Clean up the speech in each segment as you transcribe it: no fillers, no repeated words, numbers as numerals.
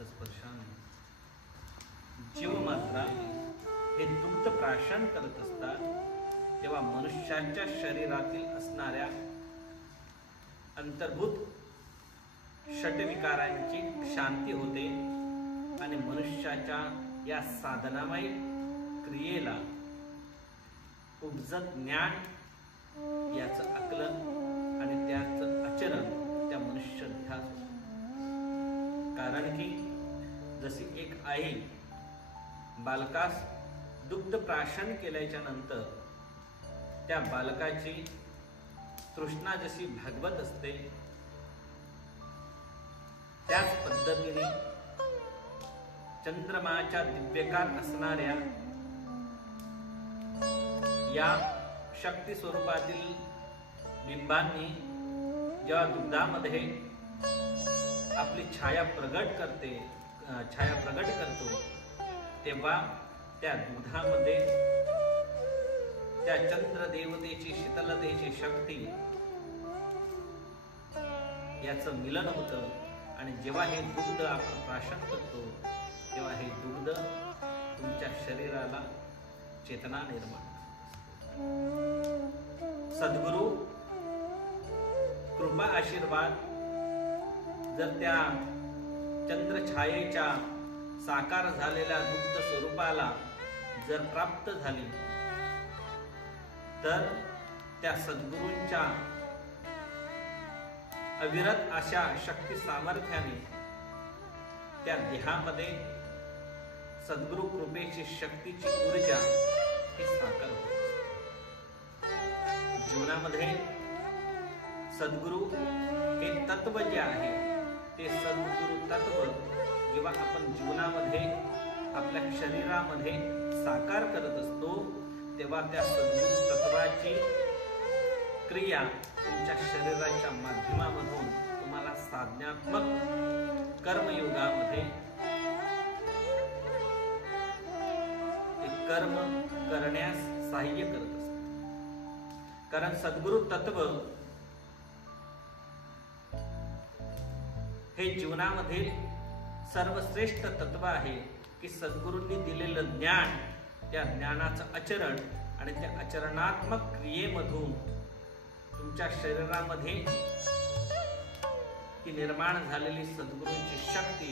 पादस्पर्शाने जीव मात्र हे दुग्ध प्राशन करत असतात, तेव्हा मनुष्याच्या शरीरातील असणाऱ्या अंतर्भूत षटविकारांची शांती होते आणि मनुष्याच्या या साधनामय क्रियेला उपजत ज्ञान याचं आकलन आणि त्याचं आचरण त्या मनुष्य ध्यास होतं. कारण की जशी एक आई बालकास दुग्ध प्राशन केल्याच्या नंतर त्या बालकाची तृष्णा जशी भागवत असते, त्याच पद्धतीने चंद्रमाच्या दिव्यकार असणाऱ्या या शक्ती स्वरूपातील बिंबांनी जेव्हा दुग्धामध्ये आपली छाया प्रगट करतो, तेव्हा त्या दुधामध्ये त्या चंद्रदेवतेची शीतलतेची शक्ती याचं मिलन होतं. आणि जेव्हा हे दुग्ध आपण प्राशन करतो, तेव्हा हे दुग्ध तुमच्या शरीराला चेतना निर्माण करते. सद्गुरु कृपा आशीर्वाद जर त्या चंद्रछायेच्या साकार झालेल्या दुग्ध स्वरूपाला जर प्राप्त झाली, तर त्या सद्गुरूंच्या अविरत अशा शक्ती सामर्थ्याने त्या देहामध्ये सद्गुरु कृपेची शक्तीची ऊर्जा ही साकार होते. जीवनामध्ये सद्गुरु हे तत्व जे आहे, ते सद्गुरु तत्व जेव्हा आपण जीवनामध्ये आपल्या शरीरामध्ये साकार करत असतो, तेव्हा त्या सद्गुरु तत्वाची क्रिया तुमच्या शरीराच्या माध्यमामधून तुम्हाला साधनात्मक कर्मयोगामध्ये कर्म करण्यास सहाय्य करत असते. कारण सद्गुरु तत्व हे जीवनामधील सर्वश्रेष्ठ तत्व आहे की सद्गुरूंनी दिलेलं ज्ञान, त्या ज्ञानाचं आचरण आणि त्या आचरणात्मक क्रियेमधून तुमच्या शरीरामध्ये ती निर्माण झालेली सद्गुरूंची शक्ती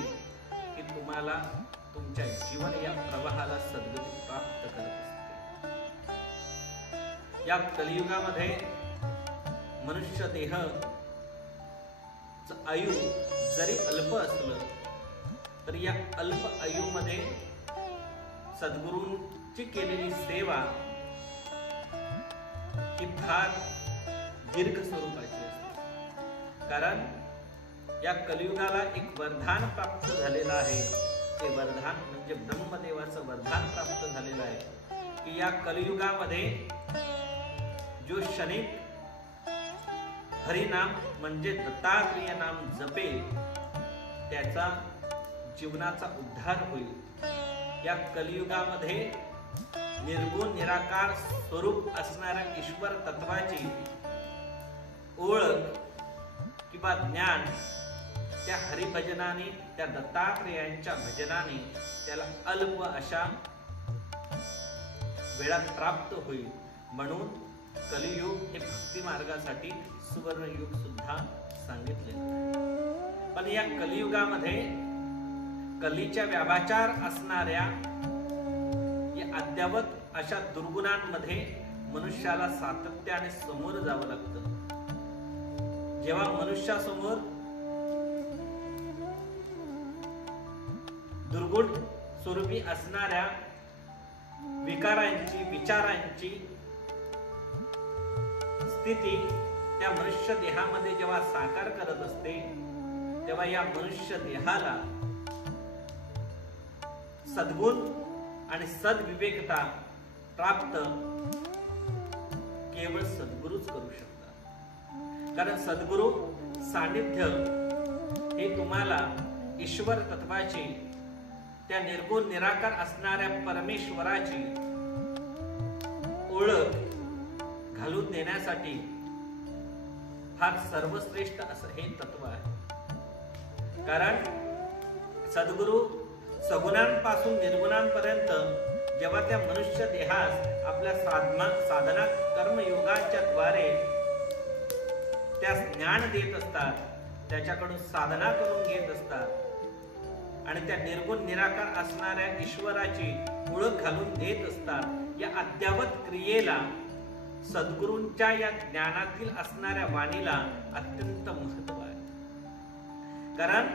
ही तुम्हाला तुमच्या जीवन या प्रवाहाला सद्गती प्राप्त करत असते. या कलियुगामध्ये मनुष्य देह आयु जरी अल्प असलं तरी या अल्प आयुमध्ये सद्गुरूंची केलेली सेवा ही फार दीर्घ स्वरूपाची असते. कारण या कलियुगाला एक वरदान प्राप्त झालेलं आहे. ते वरदान म्हणजे ब्रह्मदेवाचं वरदान प्राप्त झालेलं आहे की या कलियुगामध्ये जो क्षणिक हरिनाम म्हणजे दत्तात्रेय नाम जपेल, त्याचा जीवनाचा उद्धार होईल. या कलियुगामध्ये निर्गुण निराकार स्वरूप असणाऱ्या ईश्वर तत्वाची ओळख किंवा ज्ञान त्या हरिभजनाने, त्या दत्तात्रेयांच्या भजनाने त्याला अल्प अशा वेळात प्राप्त होईल. म्हणून कलियुग हे भक्ती मार्गासाठी सुवर्ण युग सुद्धा सांगितले. पण या कलियुगामध्ये कलीच्या व्यापाचार असणाऱ्या या अद्यावत अशा दुर्गुणांमध्ये मनुष्याला सातत्याने समोर जावं लागतं. जेव्हा मनुष्यासमोर दुर्गुण स्वरूपी असणाऱ्या विकारांची, विचारांची स्थिती त्या मनुष्य देहामध्ये जेव्हा साकार करत असते, तेव्हा या मनुष्य देहाला सद्गुण आणि सद्विवेकता प्राप्त केवळ सद्गुरूच करू शकतात. कारण सद्गुरू सानिध्य हे तुम्हाला ईश्वर तत्वाची, त्या निर्गुण निराकार असणाऱ्या परमेश्वराची ओळख घालून देण्यासाठी फार सर्वश्रेष्ठ असं हे तत्व आहे. कारण सद्गुरू सगुणांपासून निर्गुणांपर्यंत जेव्हा त्या मनुष्य देहास आपल्या साधना कर्मयोगाच्या द्वारे त्या ज्ञान देत असतात, त्याच्याकडून साधना करून घेत असतात आणि त्या निर्गुण निराकार असणाऱ्या ईश्वराची ओळख घालून देत असतात, या अद्यावत क्रियेला सद्गुरूंच्या या ज्ञानातील असणाऱ्या वाणीला अत्यंत महत्त्व आहे. कारण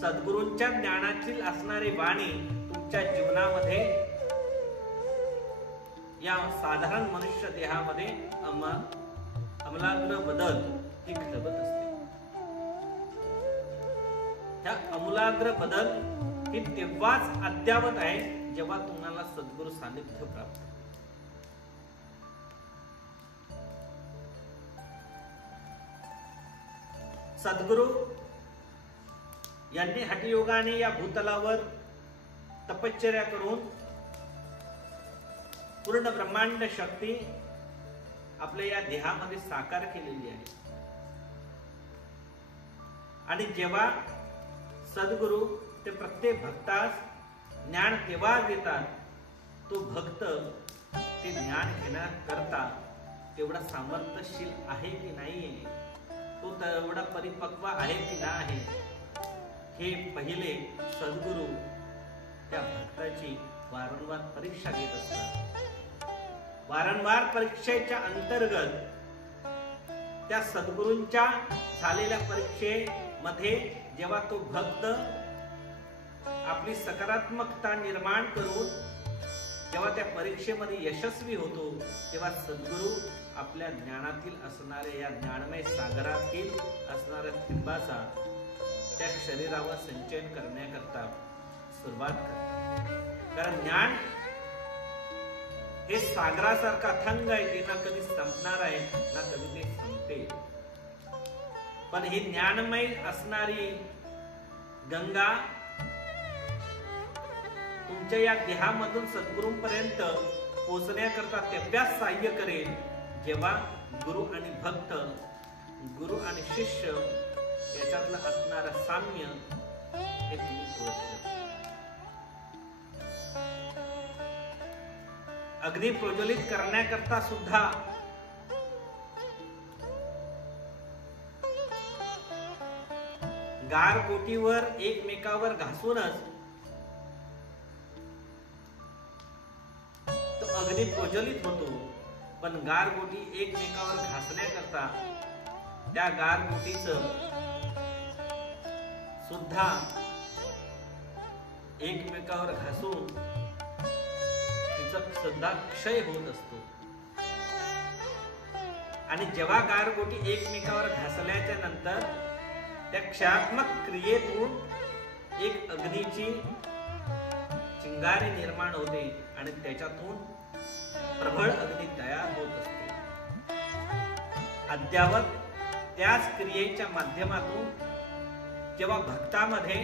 सद्गुरूंच्या ज्ञानातील असणारी वाणी तुमच्या जीवनामध्ये या साधारण मनुष्य देहामध्ये आमूलाग्र बदल ही घडवत असते. त्या आमूलाग्र बदल ही तेव्हाच अद्यावत आहे जेव्हा तुम्हाला सद्गुरू सानिध्य प्राप्त. सद्गुरू यांनी हठयोगाने या भूतलावर तपश्चर्या करून पूर्ण ब्रह्मांड शक्ती आपल्या या देहामध्ये साकार केलेली आहे. आणि जेव्हा सद्गुरू ते प्रत्येक भक्तास ज्ञान तेव्हा देतात, तो भक्त ते ज्ञान घेण्याकरता तेवढा सामर्थ्यशील आहे की नाहीये, तो तेवढा परिपक्व आहे की नाही, हे पहिले सद्गुरू त्या भक्ताची वारंवार परीक्षा घेत असतात. वारंवार परीक्षेच्या अंतर्गत त्या सद्गुरूंच्या झालेल्या परीक्षेमध्ये जेव्हा तो भक्त आपली सकारात्मकता निर्माण करून जेव्हा त्या परीक्षेमध्ये यशस्वी होतो, तेव्हा सद्गुरू आपल्या ज्ञानातील असणाऱ्या या ज्ञानमय सागरातील असणाऱ्या थेंबाचा त्या शरीरावर संचयन करण्याकरता सुरुवात करतात. कारण ज्ञान हे सागरासारखा अथांग आहे, ते ना कधी संपणार आहे ना कधी ते संपते. पण ही ज्ञानमय असणारी गंगा तुमच्या या देहामधून सद्गुरूंपर्यंत पोहोचण्याकरता तेव्हाच सहाय्य करेल जेव्हा गुरु आणि भक्त, गुरु आणि शिष्य याच्यातलं असणारं साम्य हे तुम्ही ओळखलं. अग्नी प्रज्वलित करण्याकरता सुद्धा गारगोटीवर एकमेकावर घासूनच तो अग्नी प्रज्वलित होतो. पण गारगोटी एकमेकावर घासण्याकरता त्या गारगोटीचं सुद्धा एकमेकावर घासून तिचा सुद्धा क्षय होत असतो. आणि जेव्हा गारगोटी एकमेकावर घासल्याच्या नंतर त्या क्षयात्मक क्रियेतून एक अग्नीची चिंगारी निर्माण होते आणि त्याच्यातून प्रबळ अग्नी तयार होत असते. अद्यावत त्याच क्रियेच्या माध्यमातून जेव्हा भक्तामध्ये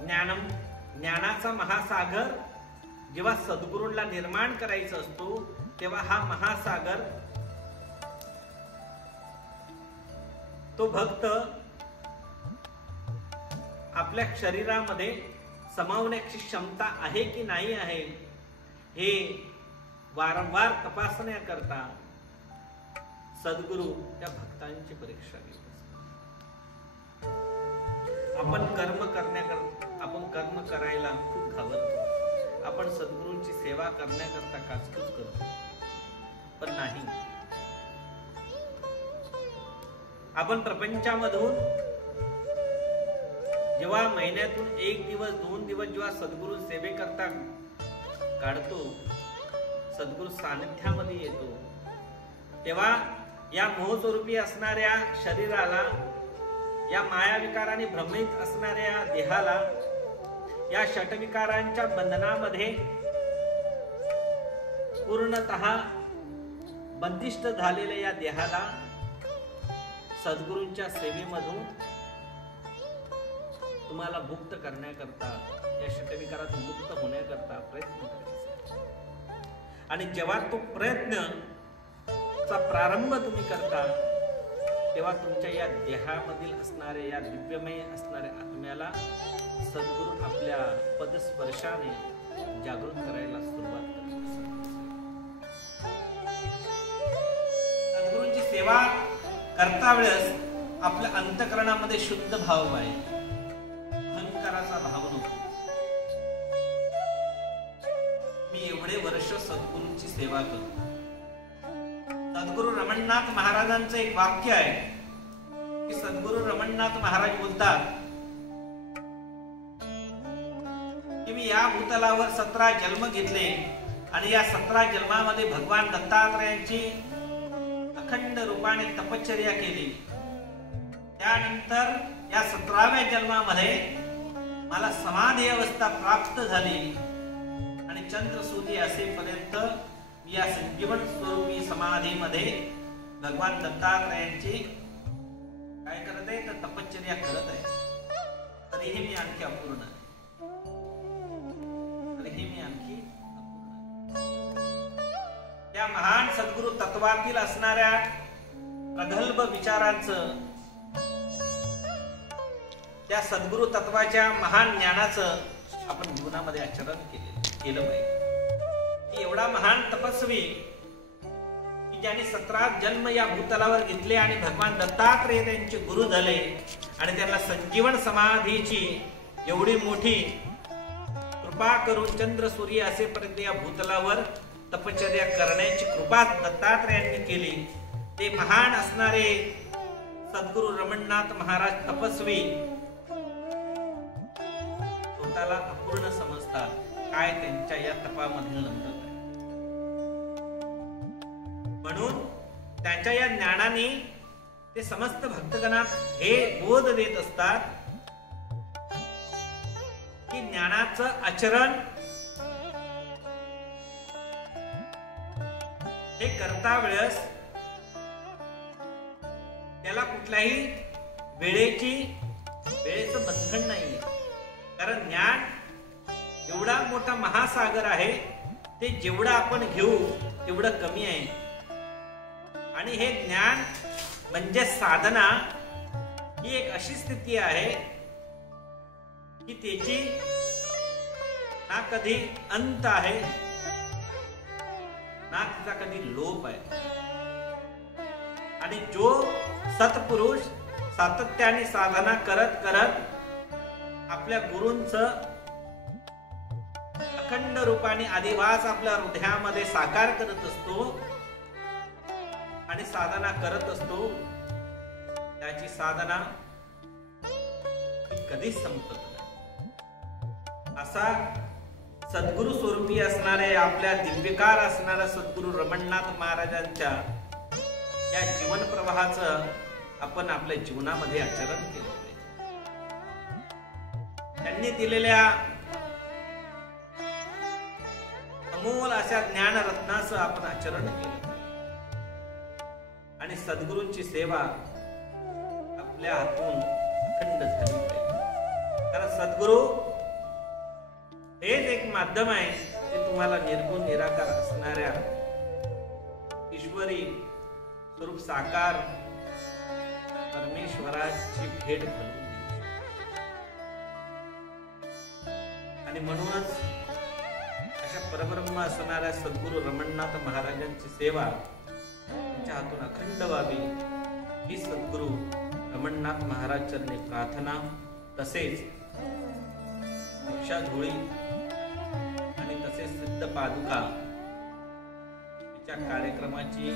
ज्ञानाचा महासागर जेव्हा सद्गुरूंना निर्माण करायचा असतो, तेव्हा हा महासागर तो भक्त आपल्या शरीरामध्ये समावण्याची क्षमता आहे की नाही आहे हे वारंवार तपासण्याकरता सद्गुरू त्या भक्तांची परीक्षा घेत असतात. आपण कर्म करायला खूप घाबरतो. आपण सद्गुरूंची सेवा करण्याकरता काचकूच करतो, पण नाही. आपण प्रपंचामधून जेव्हा महिन्यातून 1 दिवस 2 दिवस जेव्हा सद्गुरू सेवेकरता काढतो, सद्गुरू सानिध्यामध्ये येतो, तेव्हा या मोहस्वरूपी असणाऱ्या शरीराला, या मायाविकाराने भ्रमित असणाऱ्या देहाला, या षटविकारांच्या बंधनामध्ये पूर्णतः बंदिष्ट झालेल्या या देहाला सद्गुरूंच्या सेवेमधून तुम्हाला मुक्त करण्याकरता, या षटविकारातून मुक्त होण्याकरता प्रयत्न करायचा. आणि जेव्हा तो प्रयत्नचा प्रारंभ तुम्ही करता, तेव्हा तुमच्या या देहामधील असणाऱ्या या दिव्यमय असणाऱ्या आत्म्याला सद्गुरू आपल्या पदस्पर्शाने जागृत करायला सुरुवात करतात. सद्गुरूंची सेवा करता वेळेस आपल्या अंतःकरणामध्ये शुद्ध भाव पाहिजे, अहंकाराचा भाव नको. मी एवढे वर्ष सद्गुरूंची सेवा करतो. सद्गुरू रमणनाथ महाराजांचं एक वाक्य आहे की सद्गुरू रमणनाथ महाराज बोलतात की मी या भूतलावर 17 जन्म घेतले आणि या 17 जन्मामध्ये भगवान दत्तात्रयांची अखंड रूपाने तपश्चर्या केली. त्यानंतर या 17व्या जन्मामध्ये मला समाधी अवस्था प्राप्त झाली आणि चंद्र सूर्य असेपर्यंत मी या संजीवन स्वरूपी समाधीमध्ये भगवान दत्तात्रयांची काय करत आहे तर तपश्चर्या करत आहे. तरीही मी आणखी अपूर्ण आहे. त्या महान सद्गुरु तत्वातील असणाऱ्या प्रगल्भ विचारांचं, त्या सद्गुरु तत्वाच्या महान ज्ञानाचं आपण जीवनामध्ये आचरण केलं पाहिजे. एवढा महान तपस्वी की ज्यांनी 17 जन्म या भूतलावर घेतले आणि भगवान दत्तात्रेय त्यांचे गुरु झाले आणि त्यांना संजीवन समाधीची एवढी मोठी कृपा करून चंद्र सूर्य असेपर्यंत या भूतलावर तपश्चर्या करण्याची कृपा दत्तात्रेयांनी केली. ते महान असणारे सद्गुरू रमणनाथ महाराज तपस्वी स्वतःला अपूर्ण समजतात. काय त्यांच्या या तपामधील नम्रता आहे. म्हणून त्यांच्या या ज्ञानाने ते समस्त भक्तगणात हे बोध देत असतात की ज्ञानाचं आचरण हे करता वेळेस त्याला कुठल्याही वेळेचं बंधन नाहीये. कारण ज्ञान एवढा मोठा महासागर आहे, ते जेवढं आपण घेऊ तेवढं कमी आहे. आणि हे ज्ञान म्हणजे साधना ही एक अशी स्थिती आहे की त्याची ना कधी अंत आहे ना तिचा कधी लोप आहे. आणि जो सत्पुरुष सातत्याने साधना करत करत आपल्या गुरूंचं अखंड रूपाने अधिवास आपल्या हृदयामध्ये साकार करत असतो आणि साधना करत असतो, त्याची साधना कधीच संपत नाही. असा सद्गुरु स्वरूपी असणारे आपल्या दिव्यकार असणाऱ्या सद्गुरू रमणनाथ महाराजांच्या या जीवन प्रवाहाचं आपण आपल्या जीवनामध्ये आचरण केलं पाहिजे. त्यांनी दिलेल्या अमोल अशा ज्ञानरत्नाचं आपण आचरण केलं आणि सद्गुरूंची सेवा आपल्या हातून अखंड झाली पाहिजे. कारण सद्गुरू हेच एक माध्यम आहे जे तुम्हाला निर्गुण निराकार असणाऱ्या ईश्वरी स्वरूप साकार परमेश्वराची भेट घालून देऊ. आणि म्हणूनच अशा परब्रह्म असणाऱ्या सद्गुरू रमणनाथ महाराजांची सेवा त्यांच्या हातून अखंड व्हावी ही सद्गुरू रमणनाथ महाराज चरणी प्रार्थना. तसेच दीक्षाधुळी आणि तसेच सिद्ध पादुका तिच्या कार्यक्रमाची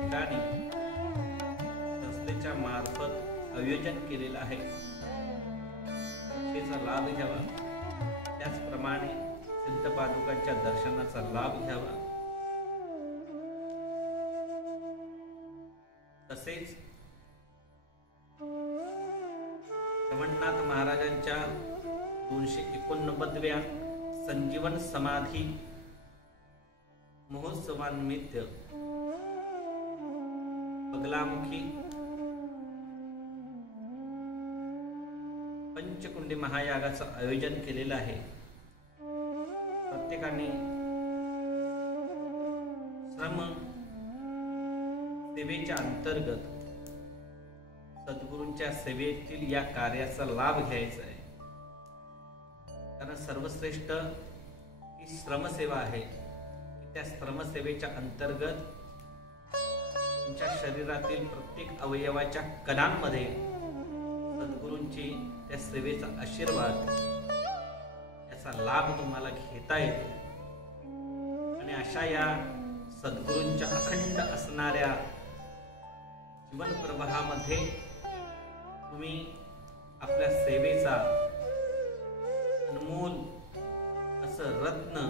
ठिकाणी संस्थेच्या मार्फत आयोजन केलेलं आहे. त्याचा लाभ घ्यावा. त्याचप्रमाणे सिद्ध पादुकांच्या दर्शनाचा लाभ घ्यावा. तसेच रमणनाथ महाराजांच्या 289व्या संजीवन समाधी महोत्सवानिमित्त बगलामुखी पंचकुंडी महायागाचं आयोजन केलेलं आहे. प्रत्येकाने श्रम सेवेच्या अंतर्गत सद्गुरूंच्या सेवेतील या कार्याचा लाभ घ्यायचा आहे. कारण सर्वश्रेष्ठ ही श्रमसेवा आहे. त्या श्रमसेवेच्या अंतर्गत तुमच्या शरीरातील प्रत्येक अवयवाच्या कणांमध्ये सद्गुरूंची त्या सेवेचा आशीर्वाद, याचा लाभ तुम्हाला घेता येतो. आणि अशा या सद्गुरूंच्या अखंड असणाऱ्या जीवन प्रवाहामध्ये तुम्ही आपल्या सेवेचा अनमोल असं रत्न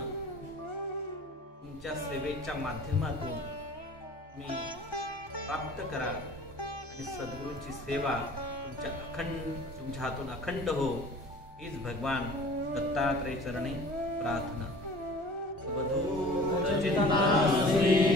तुमच्या सेवेच्या माध्यमातून तुम्ही प्राप्त करा आणि सद्गुरूंची सेवा तुमच्या हातून अखंड हो, हीच भगवान दत्तात्रय चरणी प्रार्थना. अवधूत चिंतामणी